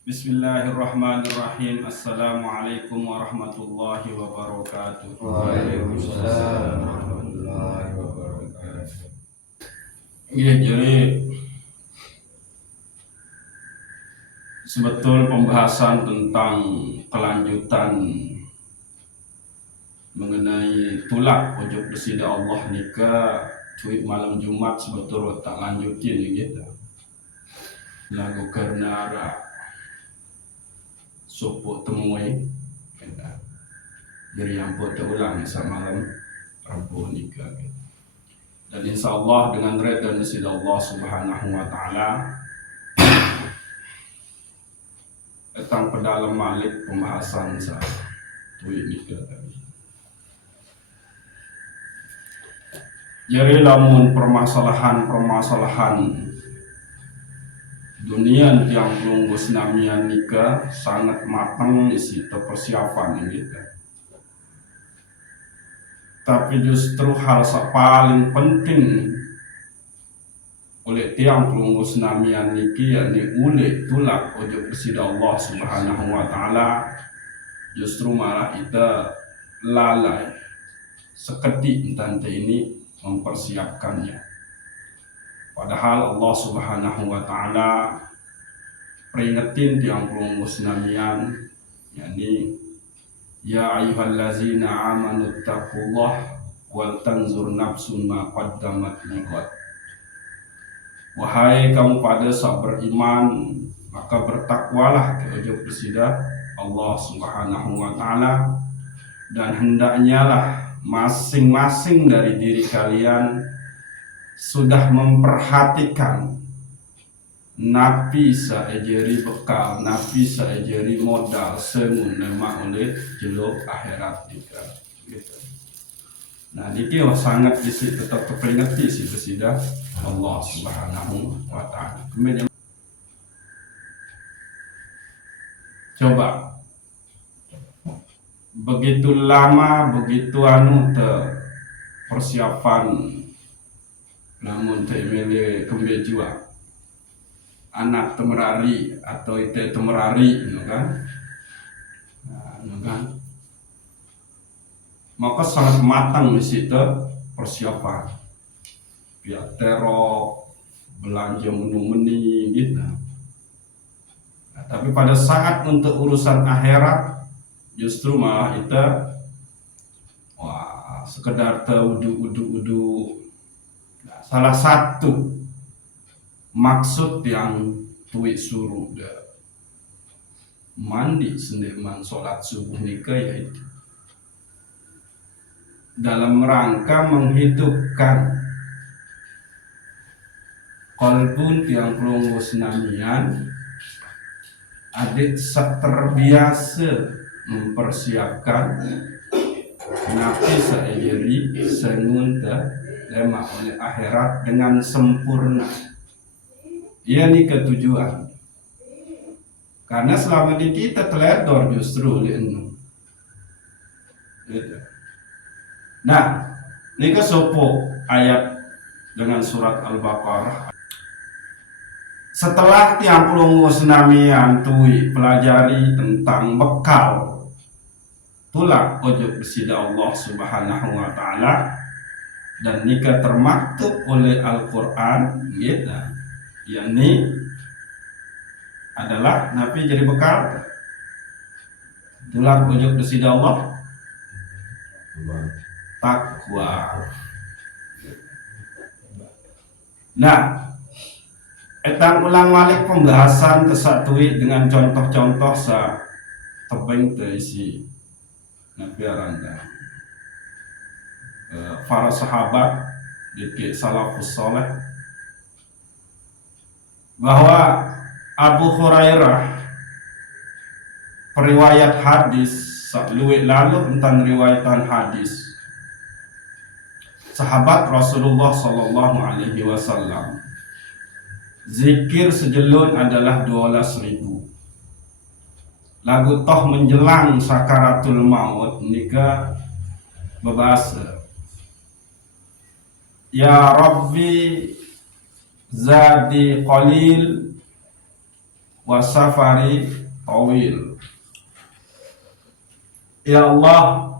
Bismillahirrahmanirrahim. Assalamualaikum warahmatullahi wabarakatuh. Waalaikumsalam warahmatullahi wabarakatuh. Ya, jadi sebetul pembahasan tentang kelanjutan mengenai tulak ujuk bersida Allah nikah cuit malam Jumat sebetul tak lanjutin gitu. Lagu karena sopo temui jadi yang buat ulang semalam Rabu nikah gitu. Dan insya Allah dengan redha nasi Allah Subhanahu wa Ta'ala tentang pedalam malik pembahasan saya tuit nikah tadi. Jadi lamun permasalahan dunia yang belum namian nikah sangat matang isi persiapan gitu. Tapi justru hal paling penting oleh tiang pelunggus namian niki yakni ule tulak ojo bersida Allah Subhanahu wa Ta'ala justru malah kita lalai seketik tante ini mempersiapkannya. Padahal Allah Subhanahu wa Ta'ala peringetin tiang pelunggus namian yakni ya ayyuhallazina amanu taqullah wal tanzur nafsun ma qaddamat liqad. Wahai kamu pada yang beriman, maka bertakwalah kepada bersida Allah Subhanahu wa Ta'ala, dan hendaknya lah masing-masing dari diri kalian sudah memperhatikan napi saejeri bekal, napi saejeri modal semun memang oleh jeluk akhirat juga gitu. Nah niki sangat disi tetap keperingati si bersida Allah Subhanahu wa Ta'ala. Kemudian coba begitu lama begitu persiapan namun temele kembali jua anak temerari atau itu temerari kan? Maka sangat matang di situ persiapan pihak terok belanja menu-menu gitu. Nah, tapi pada saat untuk urusan akhirat justru malah itu sekedar udu. Nah, salah satu maksud yang tuik suruh mandi sendirman sholat subuh nikah yaitu dalam rangka menghidupkan kolbun tiang pelunggus namian adik terbiasa mempersiapkan napi saejeri sengun lema oleh akhirat dengan sempurna. Ia ni ketujuan. Karena selama ini kita teledor justru li'enu. Gitu. Nah, ini ke sopo ayat dengan surat Al-Baqarah. Setelah tiang pelunggus namian tui pelajari tentang bekal tulak ojo bersida Allah Subhanahu wa Ta'ala, dan nikah termaktub oleh Al-Quran gitu, yakni adalah nabi jadi bekal tulak ojo bersida Allah takwa. Nah, etang ulang balik pembahasan kesatui dengan contoh-contoh sa tebing terisi nabi aranda para sahabat di salafus soleh, bahwa Abu Hurairah periwayat hadis luwih lalu tentang riwayatan hadis sahabat Rasulullah Sallallahu Alaihi Wasallam, zikir sejelun adalah 12.000. Lagu toh menjelang sakaratul maut nikah berbahasa ya Rabbi zadi qalil wasafari tawil. Ya Allah,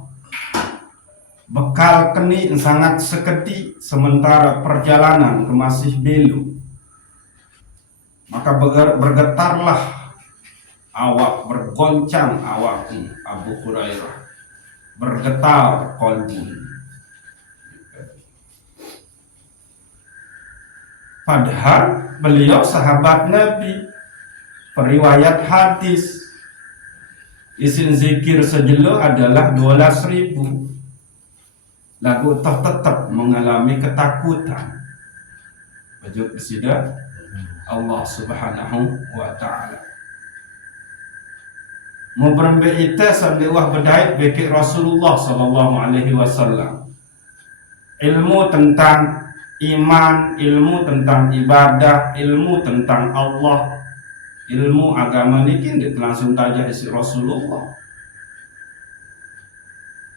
bekal keni sangat seketi sementara perjalanan ke masih belu. Maka bergetarlah awak, bergoncang awak Abu Hurairah, bergetar kolbun. Padahal beliau sahabat Nabi, periwayat hadis, isin zikir sejelo adalah 12.000. Lagu toh tetap mengalami ketakutan. Baju presida Allah Subhanahu wa ta'ala. Mau berbeita sambil berdait beki Rasulullah sallallahu alaihi wasallam. Ilmu tentang iman, ilmu tentang ibadah, ilmu tentang Allah, ilmu agama niki ndik langsung tajah isi Rasulullah.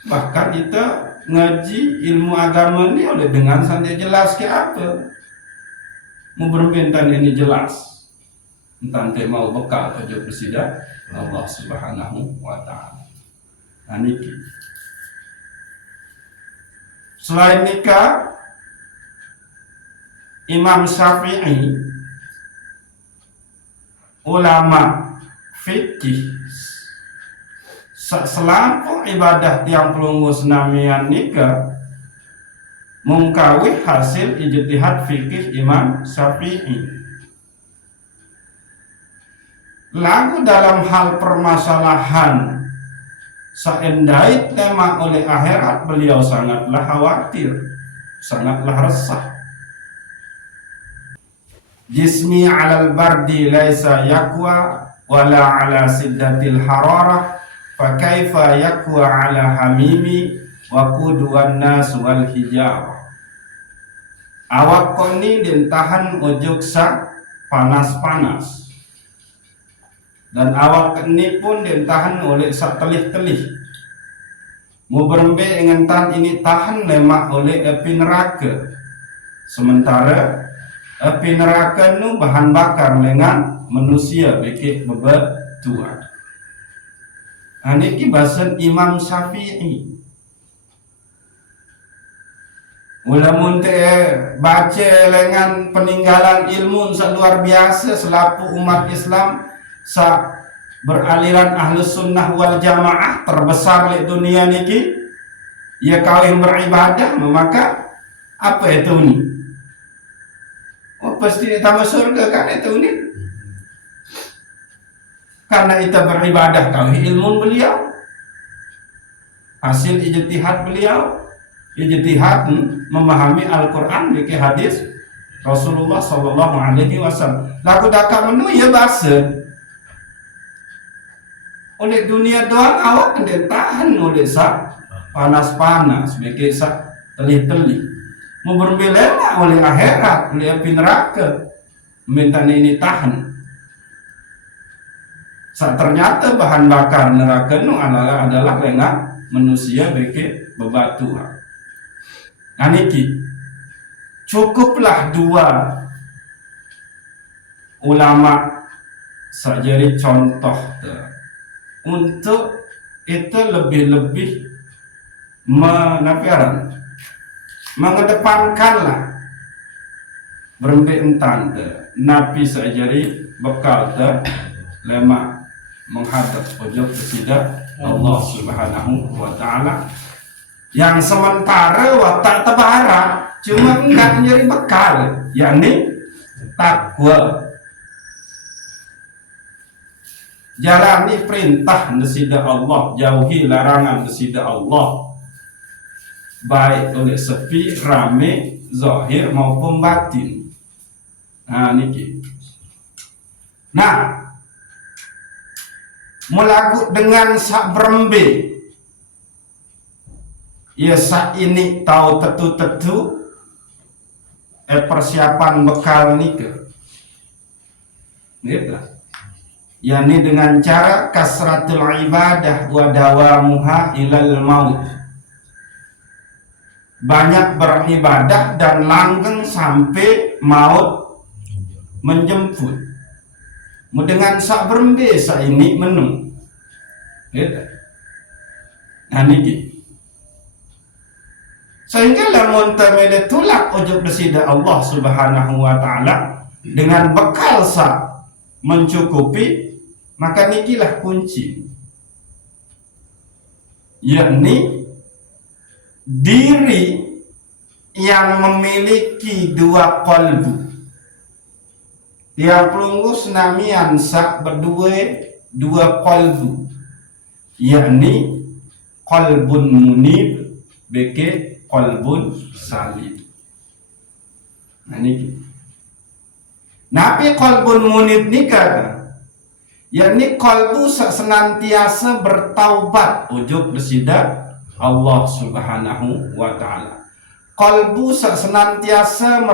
Bahkan kita ngaji ilmu agama ini oleh dengan santai jelas ke apa. Mau berbentan ini jelas. Entah mau bekal kerja presiden Allah Subhanahu wa ta'ala. Nah niki. Selain nikah, Imam Syafi'i, ulama fikih, selampung ibadah tiang pelunggu senamian nikah, mengkawih hasil ijtihad fikih Imam Syafi'i. Lagu dalam hal permasalahan seendait tema oleh akhirat, beliau sangatlah khawatir, sangatlah resah. Jismi alal bardi laisa yakwa wala ala siddatil hararah fa kaifa yakwa ala hamimi wa qudwan nas wal hijarah. Awak koni ditahan ojok sa panas-panas, dan awak ini pun ditahan oleh sak telih-telih. Mau berembe dengan tahan ini tahan lemak oleh api neraka. Sementara api neraka nu bahan bakar dengan manusia beki bebatuan. Ini bahasa Imam Syafi'i. Ulamun baca dengan peninggalan ilmu luar biasa selaku umat Islam sa beraliran ahlus sunnah wal jamaah terbesar di dunia niki, ia kawin beribadah, maka apa itu ni? Oh pasti ditambah surga kan itu ni? Karena kita beribadah kawin ilmu beliau, hasil ijtihad beliau, ijtihad memahami Al-Quran bagi hadis Rasulullah sallallahu alaihi wasallam. Lagu dakak menu ia bahasa oleh dunia doang awak kena tahan oleh sak panas-panas bagi sak telih-telih. Mau berbela oleh akhirat, oleh api neraka, minta ini tahan. Saat ternyata bahan bakar neraka nu adalah lengan manusia bagi bebatuan. Nah niki cukuplah dua ulama sajari contoh untuk itu lebih-lebih mengedepankanlah berembe entan Nabi sajari bekal lemak menghadap pojok presiden Allah Subhanahu wa ta'ala, yang sementara watak tebara cuma enggak nyari bekal, yakni takwa. Jalani perintah nesida Allah, jauhi larangan nesida Allah, baik oleh sepi, rame, zahir maupun batin. Nah niki. Nah, melaku dengan sak berembe, ya sak ini tahu tetu-tetu persiapan bekal nikah. Gitu. yakni dengan cara kasratul ibadah wa dawamuha ilal maut, banyak beribadah dan langgeng sampai maut menjemput. dengan sak berembe sak ini menu. Gitu. Nah niki. Sehingga lamun tamele tulak ujub desida Allah Subhanahu wa taala dengan bekal sak mencukupi, maka nikilah kunci, yakni diri yang memiliki dua kolbu. Tiang pelunggu senamian sak berdua dua kolbu, yakni kolbun munib beke kolbun salim. Nah ini napi kolbun munib ni kata, yakni kolbu sak senantiasa bertaubat ujub desida Allah Subhanahu wa taala. Kolbu sak senantiasa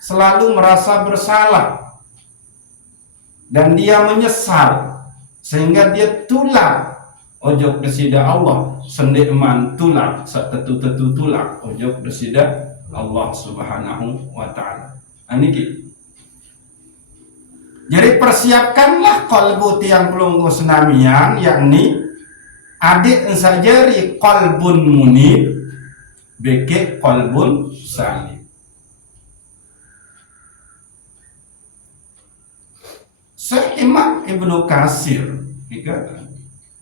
selalu merasa bersalah dan dia menyesal sehingga dia tulak ojok desida Allah sendik man tulak sak tetu tulak ojok desida Allah Subhanahu wa taala. Aniki. Jadi persiapkanlah kolbu tiang pelunggu senamian, yakni adik ensajari kolbun munib beke kolbun salim. Syekh Imam Ibnu Katsir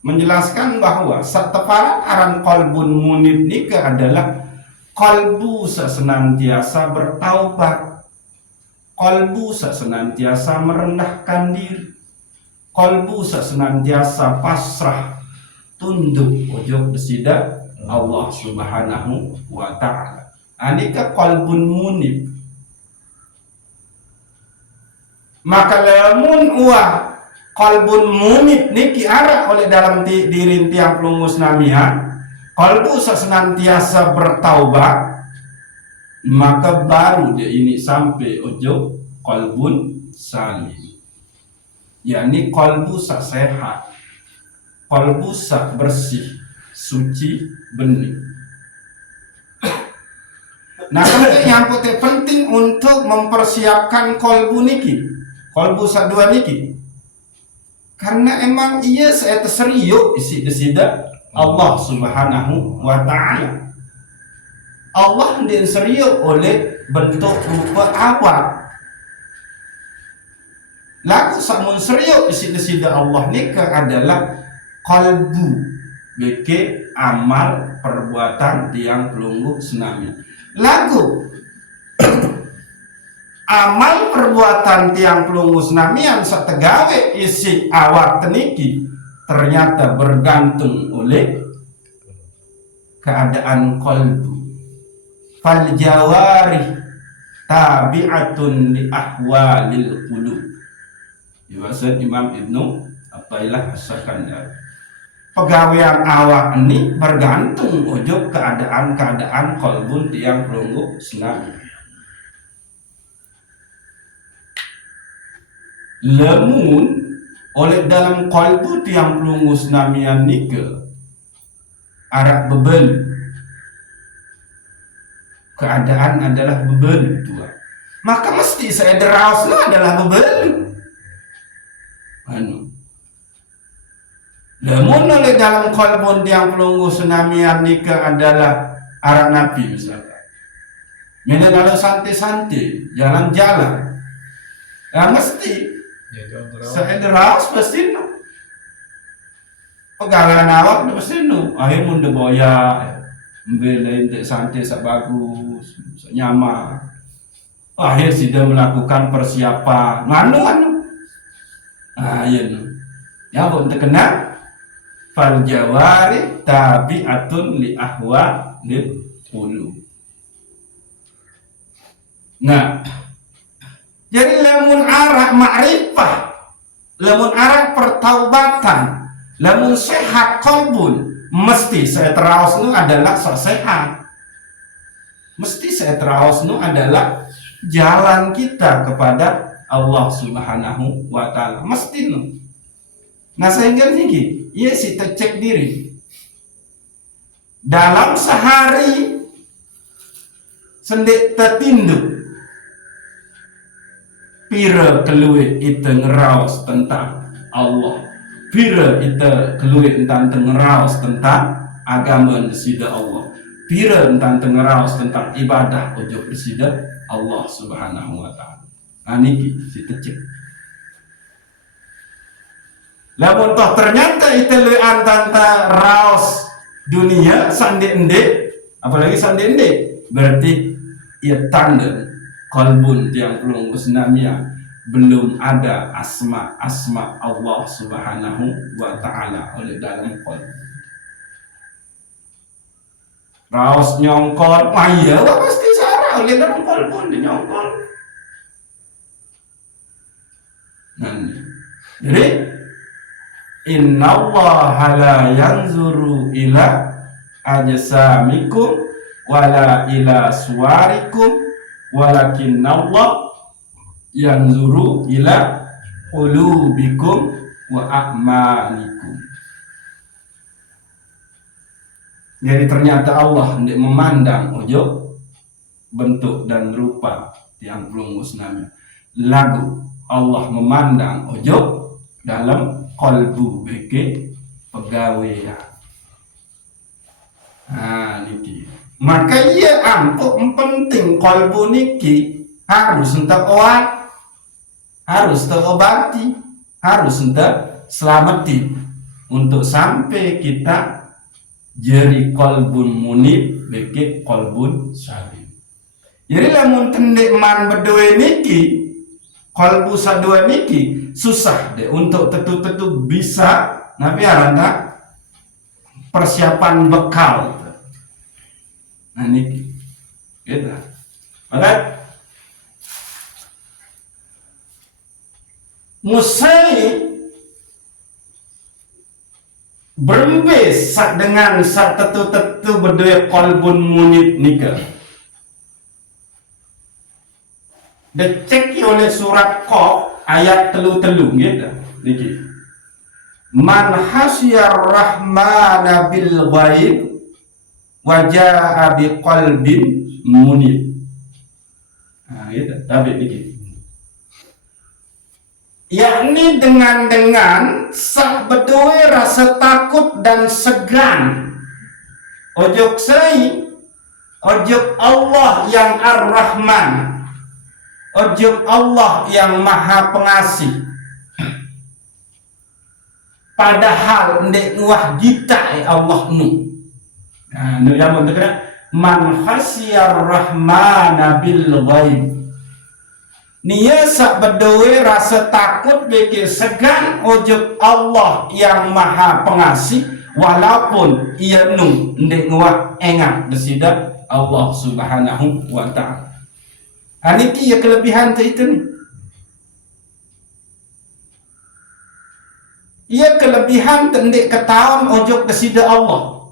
menjelaskan bahwa seteparan aran kolbun munib nika adalah kolbu senantiasa bertaubat, kolbu senantiasa merendahkan diri, kolbu senantiasa pasrah tunduk ujub desida Allah Subhanahu wa taala. Anika kolbun munib. Maka lamun kolbun munib niki arah oleh dalam diri tiang pelungus namian, kolbu senantiasa bertaubat, maka baru dia ini sampai ujub kolbun salim, yakni kolbu sehat, kolbu bersih, suci, bening. Nah, yang penting untuk mempersiapkan kolbu niki, kolbu dua niki, karena emang ia saya terseriuk isi desida Allah Subhanahu wa taala. Allah diseriuk oleh bentuk rupa awak. Lalu samun seriuk isi desida Allah nika adalah kolbu beke amal perbuatan tiang pelunggu senami. Lagu amal perbuatan tiang pelunggu senamian setegawe isi awak teniki ternyata bergantung oleh keadaan kolbu. Fal jawarih tabi'atun li ahwalil qulub. Diwasan Imam Ibnu Athaillah As-Sakandari. Pegawaian awak ini bergantung ujub keadaan kolbun tiang pelunggu senami. Lemun oleh dalam kolbu tiang pelunggu senamian nika arak bebel, keadaan adalah bebel tua, maka mesti saya deraslah adalah bebel. Namun oleh dalam kolbun tiang pelunggu senamian nika adalah arak napi misalnya, mina lalu santai-santai jalan-jalan, ya mesti saya deras pasti no. Pegawaian awak pasti no. Akhir munde boya, mbele intek santai sak bagus, sak nyaman. Akhir sudah melakukan persiapan, nganu. Iya no. Ya pun terkena fal jawari tabi'atun li ahwa lil qulub. Nah, jadi lamun arah ma'rifah, lamun arah pertaubatan, lamun sehat kolbun, mesti saya terausnu adalah sehat. Mesti saya terausnu adalah jalan kita kepada Allah Subhanahu wa taala. Mesti nu. Nah sehingga ini, ia si cek diri. Dalam sehari sendik tertinduk pira keluih ita ngeraos tentang Allah, pira ita keluih tentang ngeraos tentang agama bersida Allah, pira tentang ngeraos tentang ibadah ujug bersida Allah Subhanahu wa taala. Niki si tecek. Lamun toh ternyata itu lu antanta raos dunia sande-ende, apalagi sande-ende, berarti ia tanda kalbun yang belum musnamia, belum ada asma Allah Subhanahu wa taala oleh dalam kalbu. Raos nyongkol, maya wah pasti sarah oleh dalam kalbun nyongkol. Jadi innallaha la yanzuru ila ajsamikum wala ila suwarikum walakinnallah yanzuru ila qulubikum wa a'malikum. Jadi ternyata Allah hendak memandang ojo bentuk dan rupa yang belum musnahnya. Lagu Allah memandang ojo dalam kalbu beke pegawai. Niki. Maka ia angkut penting kalbu niki harus entak oat, harus terobati, harus entak selamati untuk sampai kita jadi kalbun munib beke kalbun salim. Jadi lamun tendek man berdua niki kalbu sadua niki susah deh untuk tentu bisa nabi aranda persiapan bekal. Nah niki gitu. Maka musai berembes sak dengan sak tentu berdua kalbun munib nikah. Diceki oleh surat Qaf ayat telu gitu. Niki. Man hasyar rahmana bil ghaib wa jaa bi qalbin munib. Gitu. Tapi niki. Yakni dengan sak bedue rasa takut dan segan. Ojok sei, ojok Allah yang Ar-Rahman. Ojok Allah yang Maha Pengasih. Padahal ndek nuah kita Allah nu. Nah, nu yang mendengar man khasyar rahmana bil ghaib. Nia sak bedoe rasa takut beki segan ojok Allah yang Maha Pengasih walaupun ia nu ndek nuah engat besida Allah Subhanahu wa taala. Niki ya kelebihan itu nih. Ia kelebihan tendek ketahuan ojok kesida Allah.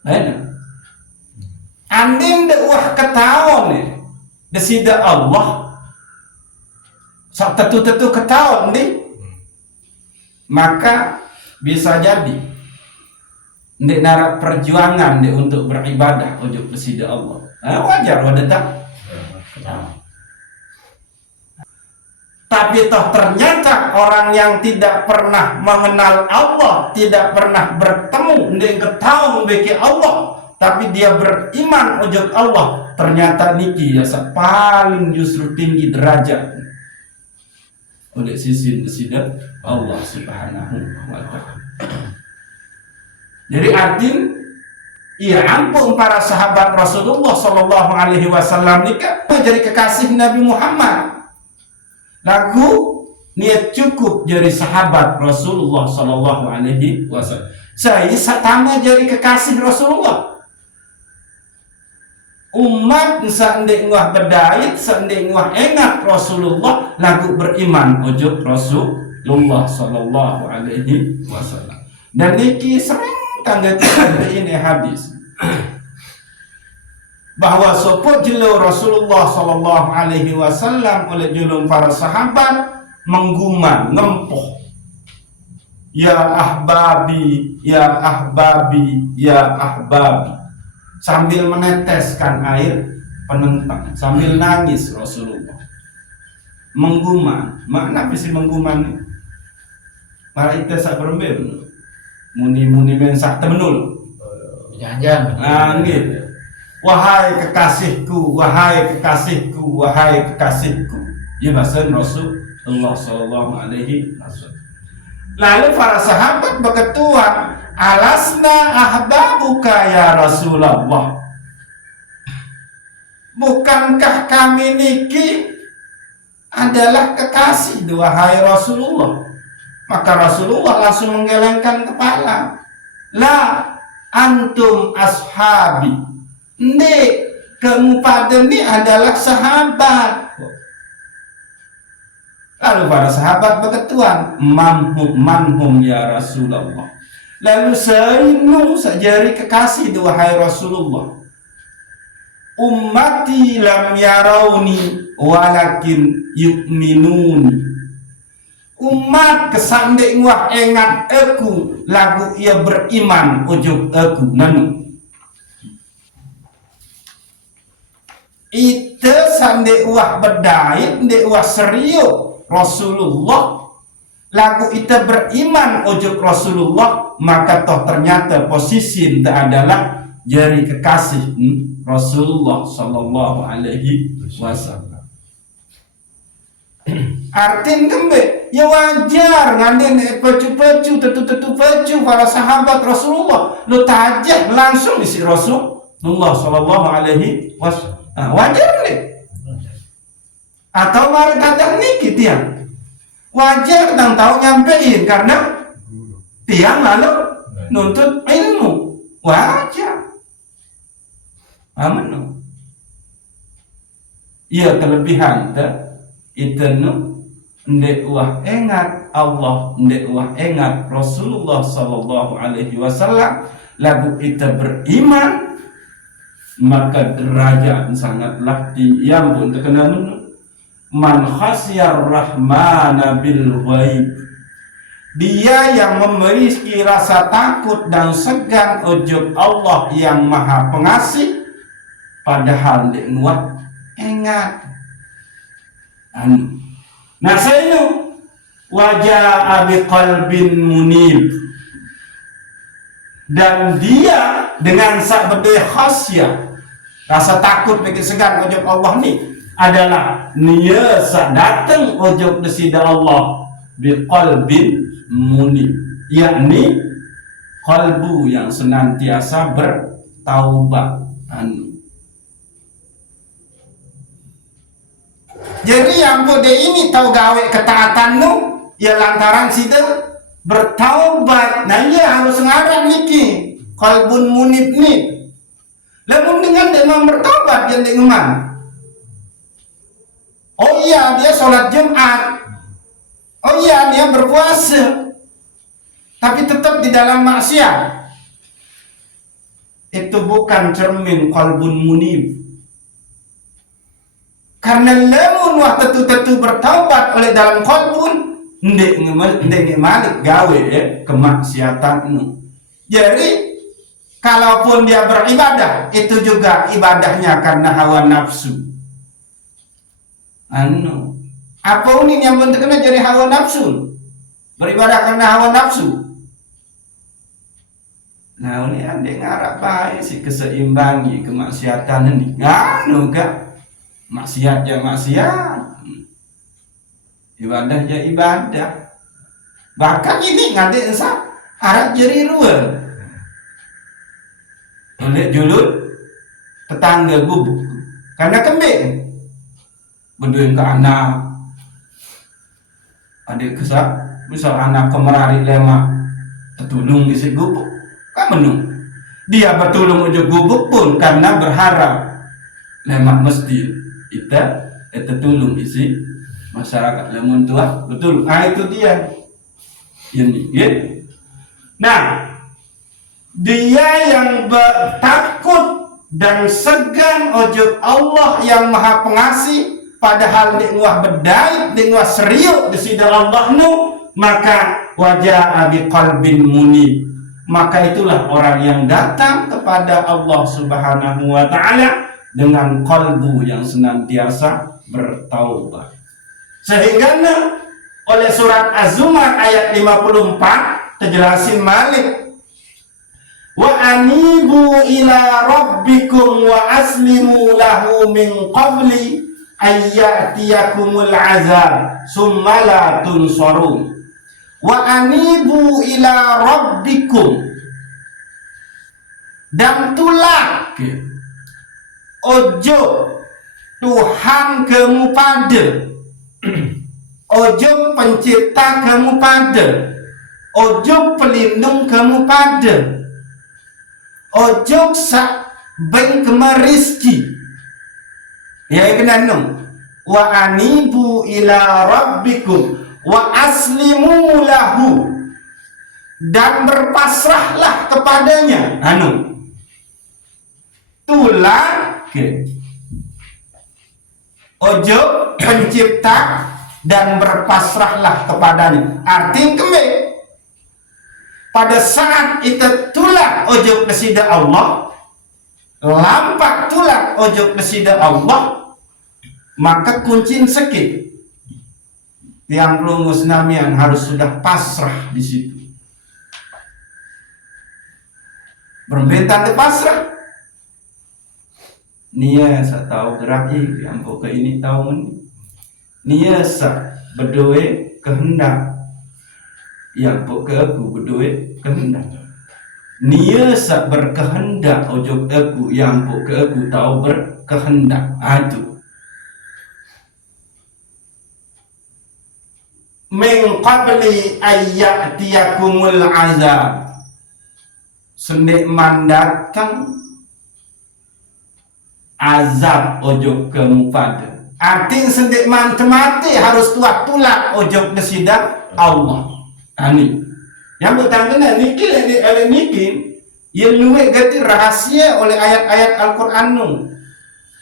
Mana? Andin wah ketahuan nih desida Allah. Sak tentu ketahuan nih. Maka bisa jadi ndek narak perjuangan ndek untuk beribadah ojok kesida Allah. Wajar wadah tak? Tapi toh ternyata orang yang tidak pernah mengenal Allah, tidak pernah bertemu dengan ketahuan bagi Allah, tapi dia beriman ujug Allah, ternyata niki ya paling justru tinggi derajat oleh sisi besida Allah Subhanahu wa taala. Jadi artinya iya ampun para sahabat Rasulullah Sallallahu Alaihi Wasallam nikah jadi kekasih Nabi Muhammad. Lagu niat cukup jadi sahabat Rasulullah Sallallahu Alaihi Wasallam. Saya sama jadi kekasih Rasulullah. Umat seandainya ngah berdait, seandainya ngah engat Rasulullah, lagu beriman ujug Rasulullah Sallallahu Alaihi Wasallam. Dan niki sering tangga ini hadis bahwa sopot jelo Rasulullah Sallallahu Alaihi Wasallam oleh julung para sahabat menggumam ngempoh ya ahbabi ya ahbabi ya ahbabi sambil meneteskan air penentang sambil nangis Rasulullah mengguman. Makna bisi mengguman para ita sak berembel muni men sak temenul. Jangan-jangan. Nggih. Wahai kekasihku, wahai kekasihku, wahai kekasihku. Ya bahasa Rasulullah sallallahu alaihi wasallam. Lalu para sahabat berketua, alasna ahbabuka ya Rasulullah. Bukankah kami niki adalah kekasih wahai Rasulullah? Maka Rasulullah langsung menggelengkan kepala. La antum ashabi. Ndek, kamu pada ini adalah sahabat. Lalu para sahabat berketuan, manhum ya Rasulullah. Lalu seinu sejari kekasih wahai Rasulullah. Ummati lam yarawni walakin yu'minuni. Umat kesanding wah engat aku lagu ia beriman ujuk aku nanu. Itu sandek wah berdait ndek wah serius Rasulullah lagu itu beriman ujuk Rasulullah, maka toh ternyata posisi itu adalah jari kekasih Rasulullah sallallahu alaihi wasallam. Artin kembe ya wajar ngandin pecu-pecu tetu-tetu pecu para sahabat Rasulullah lu tajah langsung isi Rasulullah sallallahu alaihi wasallam. Wajar nih. Atau mari kadang niki tiang wajar dan tahu nyampein karena tiang lalu nuntut ilmu wajar. Amin. Iya kelebihan itu ndek wah ingat Allah, ndek wah ingat Rasulullah sallallahu alaihi wasallam lagu kita beriman, maka derajat sangatlah tinggi. Yang pun terkena man khasyar rahmana bil ghaib, dia yang memiliki rasa takut dan segan ujub Allah yang maha pengasih, padahal dia nuat ingat nah saya wajah abi qalbin munib, dan dia dengan sak berdaya khasyah rasa takut bagi segan ujub Allah ni adalah nia sak datang ujub desida Allah biqalbin munib, yakni kalbu yang senantiasa bertaubat. Jadi yang bude ini tahu gawe ketaatan nu ya lantaran sida bertaubat. Nah iya harus ngarang niki kalbun munib ni. Lamun dengan dia bertaubat dia dengan oh iya dia sholat Jumat, oh iya dia berpuasa, tapi tetap di dalam maksiat. Itu bukan cermin kalbun munib. Karena lamun wah tetu-tetu bertaubat oleh dalam kalbun ndek malik gawe kemaksiatan nu. Jadi kalaupun dia beribadah itu juga ibadahnya karena hawa nafsu. Apa ini yang bentuk kena jadi hawa nafsu? Beribadah karena hawa nafsu. Nah ini andai ngarap baik si keseimbangi kemaksiatan ini. Gak maksiat ya maksiat, ibadah ya ibadah. Bahkan ini ngadek esa harap jadi ruang. Oleh julur tetangga gubuk karena kembing berduin ke anak adik kesak misal anak kemerari lema tertulung isi gubuk kan menung dia bertulung ujuk gubuk pun karena berharap lema mesti kita tertulung isi masyarakat lemun tua betul. Nah itu dia ini gitu. Nah dia yang takut dan segan ujub Allah yang maha pengasih, padahal di nguah bedai, di nguah serius di sida Allah nu, maka wajah abi qalbin munib, maka itulah orang yang datang kepada Allah subhanahu wa ta'ala dengan kalbu yang senantiasa bertaubat. Sehingga oleh surat Az-Zumar ayat 54 terjelasin Malik, wa anibu ila rabbikum wa aslimu lahu min qabli ayyatiyakumul azab summa la tunsarun. Wa anibu ila rabbikum, dan tulak ojo Tuhan kamu pada, ojo pencipta kamu pada, ojo pelindung kamu pada, ojo sak beng kemarizki. Ya kena wa anibu ila rabbikum wa aslimu lahu, dan berpasrahlah kepadanya. Tulak ojo pencipta dan berpasrahlah kepadanya. Artinya kembali pada saat itu tulak ojo kesida Allah, lampak tulak ojo kesida Allah, maka kuncin sakit. Yang pelungus namian harus sudah pasrah di situ. Berbentan di pasrah. Nia sa tahu gerak yang pokok ini tahu ni. Nia sa berdoa kehendak. Yang pokok aku berdoa kehendak. Nia sa berkehendak ojok aku, yang pokok aku tahu berkehendak. Itu. Min qabli ayyatiyakumul azab, sendik mandatkan azab ojok kamu pada. Artinya sendik mati harus tuak tulak ojok kesida Allah. Ani yang bertanggung niki oleh niki yang luwek gati rahasia oleh ayat-ayat Al-Quran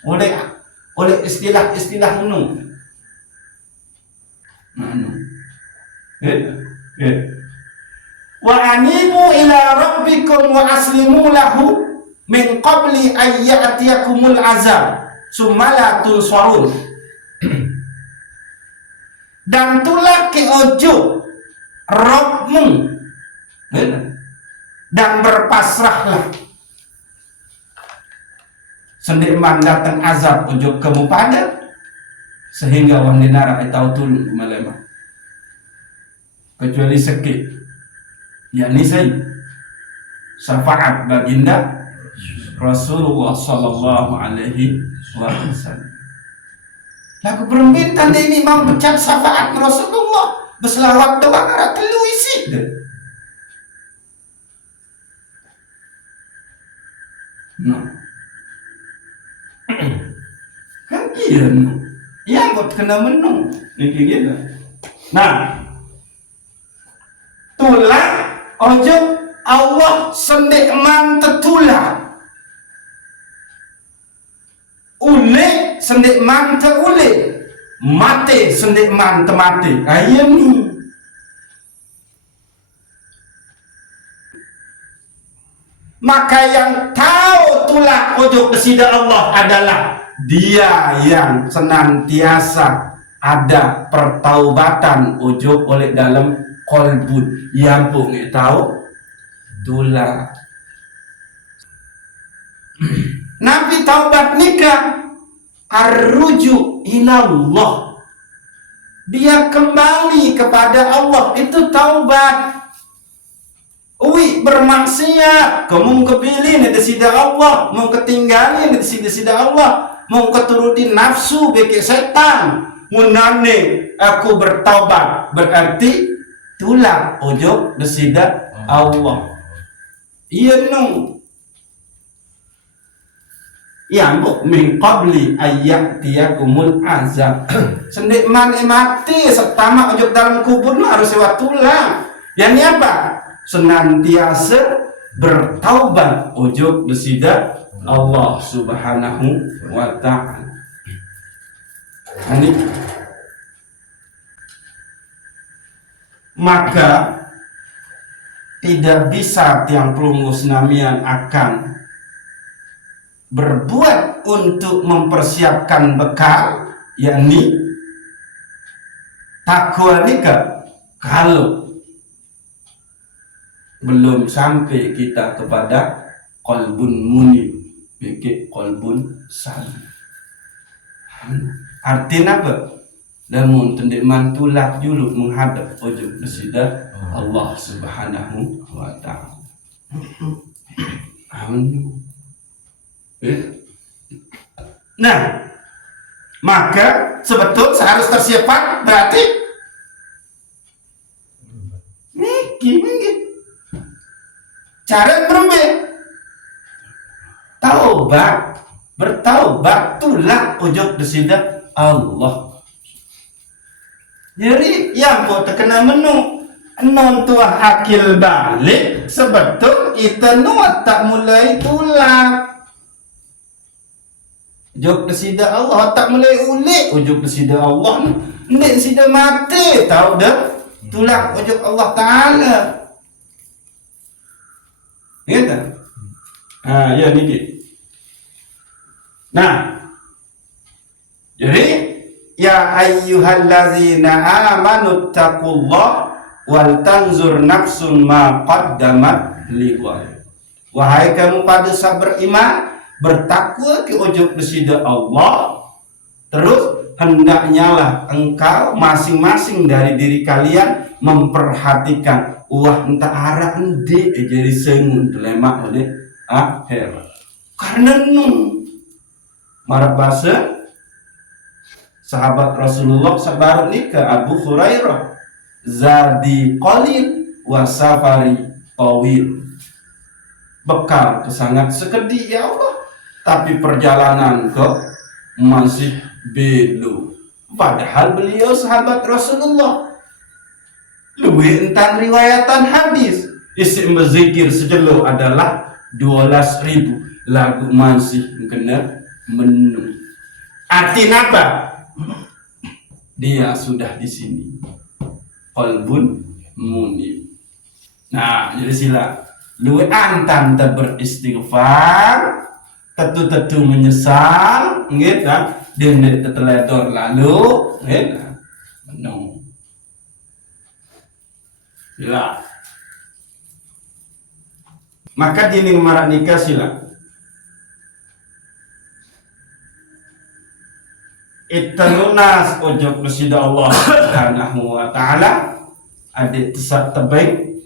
oleh istilah-istilah wa anibu ila rabbikum wa aslimu lahu min qabli ayyatiyakumul azab summa la tunsarun. Dan tulak ke ojo Rabbmu dan berpasrahlah sendik datang azab ojo kamu pada, sehingga wandinara etau tulung kumalema kecuali sakit, yakni saya syafaat baginda Rasulullah sallallahu alaihi wasallam. Lagu permintaan ini mau becat syafaat Rasulullah berselawat doa kara telu isi deh. Kan iya yang buat kena menung niki gitu. Nah, tulak ojo Allah sendik man tetulak, ule sendik man teule, mate sendik man temate. Ayam ni maka yang tahu tulak ojo kesida Allah adalah dia yang senantiasa ada pertaubatan ojo oleh dalam kolbun, yang pun tahu tulak. Nabi taubat nikah arruju ilallah, dia kembali kepada Allah, itu taubat. Ui bermaksiat, kamu kepilih nanti sida Allah, mau ketinggalin nanti sida Allah, mau keturutin nafsu beki setan, munane aku bertaubat, berarti tulak ojo desida Allah. Iya nung. Yang bu min qabli ayyatiyakumul azab. Sendik mati setama ojo dalam kubur harus lewat tulang. Yang ini apa? Senantiasa bertaubat ojo desida Allah subhanahu wa ta'ala. Ini maka tidak bisa tiang pelungus namian akan berbuat untuk mempersiapkan bekal, yakni Takwa ni kalau belum sampai kita kepada qalbun munib, bikin qalbun salim. Artinya apa? Namun tendik mantulak juluk menghadap ujung bersidah Allah Subhanahu wa ta'ala. Nah, maka sebetul seharus tersifat berarti gini cara berubah taubat, bertaubat tulah ujung bersidah Allah. Jadi yang mau terkena menu non tua akil balik sebetul kita nuat tak mulai tulang ujuk kesida Allah tak mulai ulik ujuk kesida Allah ni sida mati tahu dah tulang ujuk Allah Ta'ala gitu. Ya ni nah jadi ya ayyuhallazina amanu taqullah wal tanzur nafsun ma qaddamat liqad. Wahai kamu pada sah beriman, bertakwa ke ujung besida Allah, terus hendaknya lah engkau masing-masing dari diri kalian memperhatikan wah entah arah endi jadi sengun telemak oleh akhirat. Karena marah bahasa sahabat Rasulullah sabar ni ke Abu Hurairah zadi qalil wa safari tawil, bekal sangat sekedih ya Allah tapi perjalanan ke masih belu, padahal beliau sahabat Rasulullah lebih entah riwayatan hadis isi berzikir sejelo adalah 12.000 lagu masih kena menu. Artinya apa? Dia sudah di sini qalbun munib. Nah jadi sila luwe antan beristighfar tetu menyesal gitu kan dia tidak terledor lalu gitu no sila maka dini marak nikah sila itanunas ujung presida Allah Subhanahu wa ta'ala ada tesat terbaik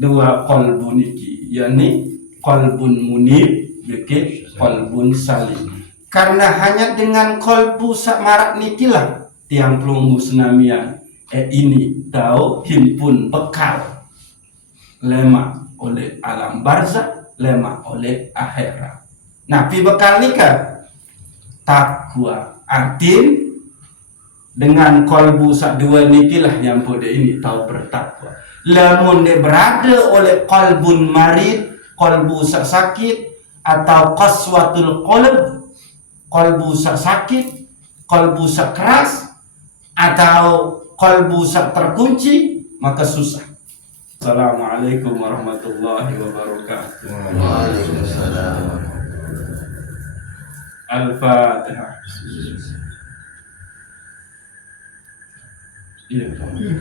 dua qalbun iki yakni qalbun munib yaitu qalbun salim. Karena hanya dengan qalbu sak marak nikilah tiang pelunggu senamian ini tahu himpun bekal lemak oleh alam barzakh, lemak oleh akhirat. Nah pi bekal nikah takwa. Artin dengan kolbu sak dua nikilah yang pada ini tahu bertakwa. Lamun dia berada oleh kolbun marid, kolbu sak sakit atau qaswatul qalb, kolbu sak sakit, kolbu sak keras atau kolbu sak terkunci, maka susah. Assalamualaikum warahmatullahi wabarakatuh. Waalaikumsalam. Al-Fatihah. Iya. Iya.